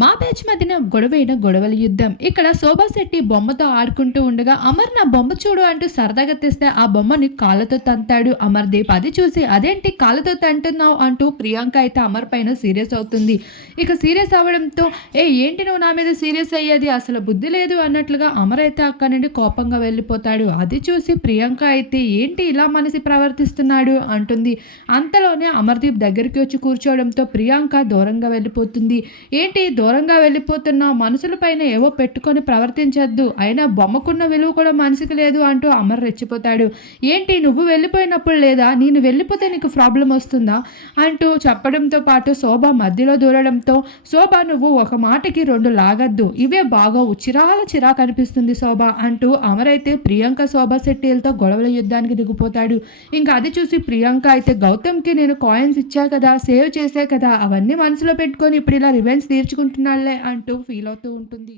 మా బ్యాచ్ మధ్యన గొడవైన గొడవల యుద్ధం. ఇక్కడ శోభాశెట్టి బొమ్మతో ఆడుకుంటూ ఉండగా అమర్ నా బొమ్మ చూడు అంటూ సరదాగా తెస్తే ఆ బొమ్మని కాళ్ళతో తంతాడు. అమర్దీప్ అది చూసి అదేంటి కాళ్ళతో తంటున్నావు అంటూ ప్రియాంక అయితే అమర్ పైన సీరియస్ అవుతుంది. ఇక సీరియస్ అవ్వడంతో ఏ ఏంటి నువ్వు నా మీద సీరియస్ అయ్యేది? అసలు బుద్ధి లేదు అన్నట్లుగా అమర్ అయితే అక్కడి నుండి కోపంగా వెళ్ళిపోతాడు. అది చూసి ప్రియాంక అయితే ఏంటి ఇలా మనిషి ప్రవర్తిస్తున్నాడు? అంటుంది. అంతలోనే అమర్దీప్ దగ్గరికి వచ్చి కూర్చోవడంతో ప్రియాంక దూరంగా వెళ్ళిపోతుంది. ఏంటి దూరంగా వెళ్ళిపోతున్నావు మనసులపైన ఏవో పెట్టుకొని ప్రవర్తించొద్దు. అయినా బొమ్మకున్న విలువ కూడా మనిషికి లేదు అంటూ అమర్ రెచ్చిపోతాడు. ఏంటి నువ్వు వెళ్ళిపోయినప్పుడు లేదా? నేను వెళ్ళిపోతే నీకు ప్రాబ్లం వస్తుందా? అంటూ చెప్పడంతో పాటు శోభ మధ్యలో దూరడంతో శోభ నువ్వు ఒక మాటకి రెండు లాగద్దు. ఇవే బాగా చిరాల చిరా కనిపిస్తుంది శోభ అంటూ అమరైతే ప్రియాంక శోభ శెట్టిలతో గొడవల యుద్ధానికి దిగిపోతాడు. ఇంకా అది చూసి ప్రియాంక అయితే గౌతమ్కి నేను కాయిన్స్ ఇచ్చా కదా సేవ్ చేసే కదా అవన్నీ మనసులో పెట్టుకొని ఇప్పుడు ఇలా రివెంజ్ తీర్చుకుంటున్నాళ్ళే అంటూ ఫీల్ అవుతూ ఉంటుంది.